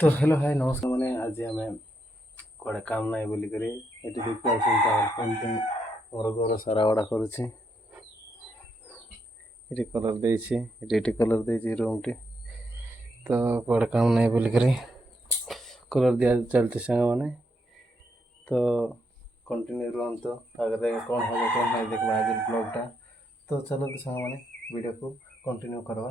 तो hello hi नमस्कार मैंने आज आम कड़े काम ना बोलिक ये देखते पेंटिंग मोर घर सारा बड़ा करुच्छे ये कलर देती कलर दे रूम टी तो कड़े काम ना बोलिक कलर दिया चलते सांग मैंने तो कंटिन्यू रुहतु आगे कौन हम कौन नहीं देखा आज ब्लॉगटा तो चलो तो सांग मैंने वीडियो को कंटिन्यू करवा।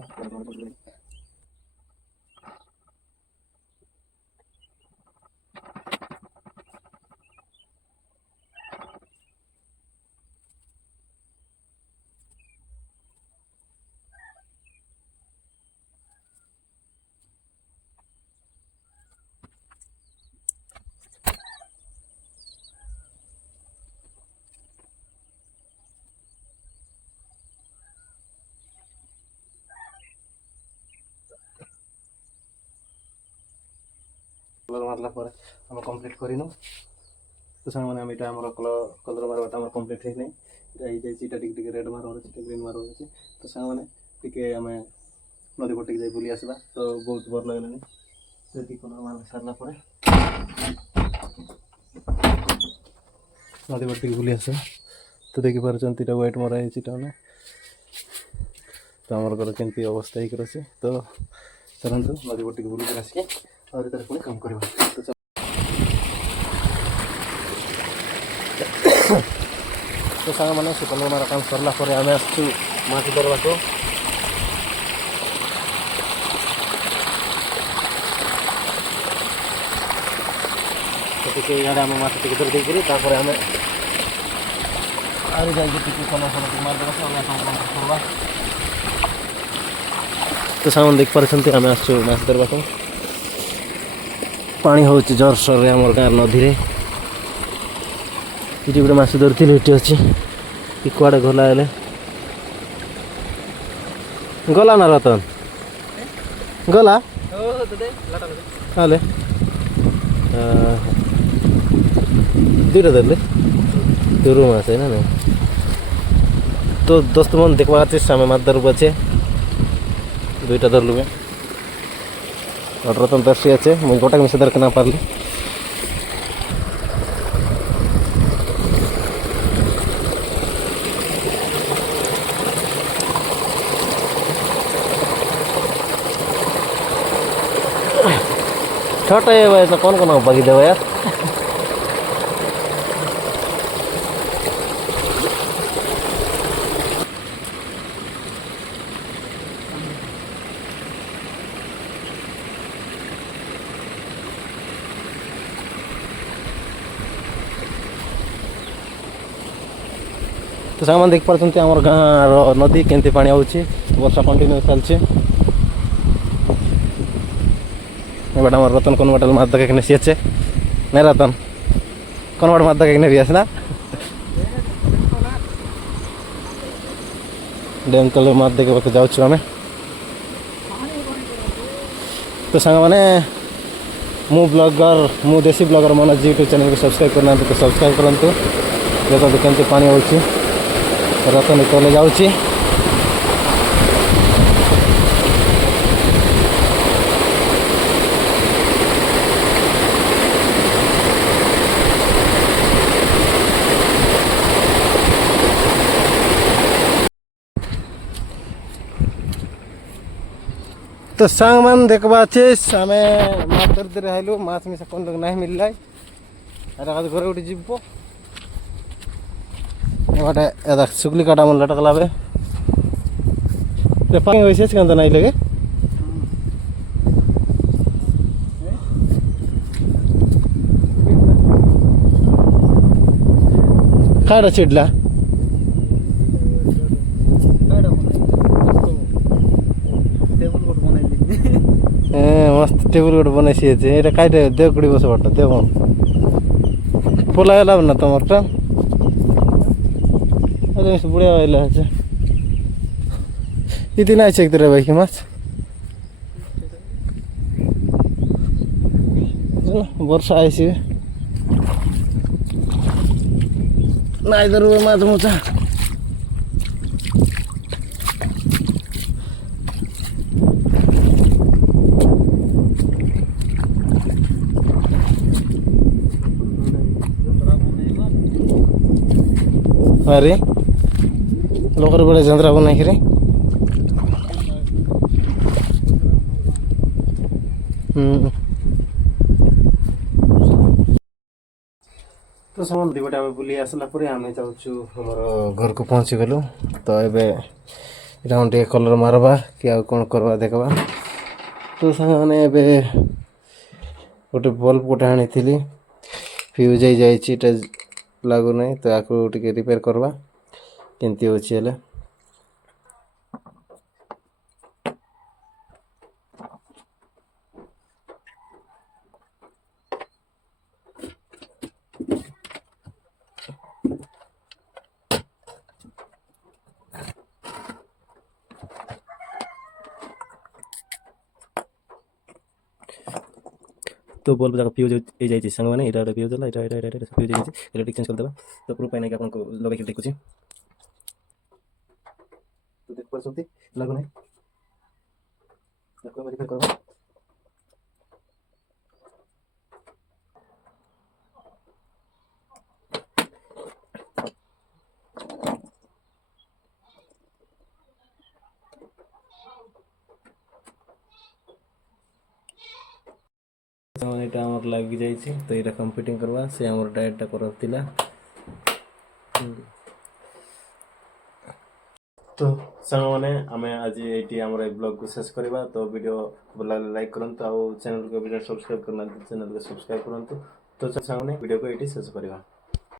कलर मारला आम कम्प्लीट करनु तो सांग मैंने यहाँ आम कलर मारवाटा आम कम्प्लीट है नहीं रेड मार ग्रीन मार तो सांग मैंने टी आम नदी पटे जाए बुली आसवा तो बहुत भल लगे तो कलर मार सारा नदी पटे बुली आस तो देखिपार व्हाइट मराई टाने तो आमर घर केमती अवस्था ही अच्छे तो चलते नदी पटे बुलिक आसिक और इधर पुणी काम करवा। तो सांग मैंने से कलर मारा काम सरला आम आसु माटी दरवा को तो आम माटी धर देकर आम आरी जाए कलर फल मारदेवा। तो सांग देख पारे आम आसु माछ धरवा को पानी हूँ जोर सोर आम गाँव नदी में ये गोटे मछ धरती ये अच्छी कड़े गला गला ना रतन गला दुईटा धरले दूर माछ है ना तो दोस्त मन देखा सामे माछ धरब अच्छे दुईटा धरलु में और रतन दर्शी अच्छे मुझे गोटा मिसे दर के ना पारली छोटा है भाई कौन कौन बाकी देवा यार तो सामान देख पार्टी आम गाँव नदी केमती पानी आउची वर्षा कंटिन्यू चलছে एबार आम रतन कौन बाटल माछ देखा किने सीचे नहीं रतन कौन बाट माछ देखा किने भी ना डैम तले माछ देखा जाऊँ आम तो सांग मैंने मु ब्लॉगर मु देसी ब्लॉगर मनोज यूट्यूब चैनल को सब्सक्राइब करना तो सब्सक्राइब करूँ देखो केमती पानी आउची रतन तले जाऊँगी तो सांग मान देखा आम माछ धरते रहलु माछ मिसा कौन लोग नहीं मिलला घर गोटे जीव गोटे शुक्ली काटा मन लटकला पानी वैसे क्या नहीं लगे खाड़ा चिड़ला मस्त टेबल गोटे बन सी ये कईटे देवकुड़ी बस बाट देव पोला ना तुमरटा बुढ़िया वाला इतनी नहीं चेक रे भाई कि माछ वर्षा आई ना इधर माछ मुचा अरे लोकर बड़े जंद्रा बनाई रे तो सामान दुईपटे आम बुली आसला आम जाऊँ हमर घर को पहुँची गलु तो ये राउंड टे कलर मारवा कि आ कौन करवा देखवा तो सांग मैंने एबे गोटे बल्ब गोटे आनी फ्यूज हो जाइए लागू ना तो आपको टे रिपेयर करवा केमती अच्छी हेले तो बल्ब जाक फ्यूज हो जाइए सांग मैंने यहाँ फ्यूज है यहाँ फ्यूज हो जाइए चेंज करदे तो प्रूफ पाई आपको लगे देखुच तो देख पार्टी लागू ना रिपेयर करवा यहाँ आमर लग जाइए तो यहाँ कंप्यूटिंग करवा से आमर डायरेक्टा कर तो सांग मैंने आम आज ये आम ब्लॉग को शेष करवा तो वीडियो भल लगे लाइक करूँ चैनल को वीडियो सब्सक्राइब करना चैनल को सब्सक्राइब करूँ तो सांग वीडियो को ये शेष करवा।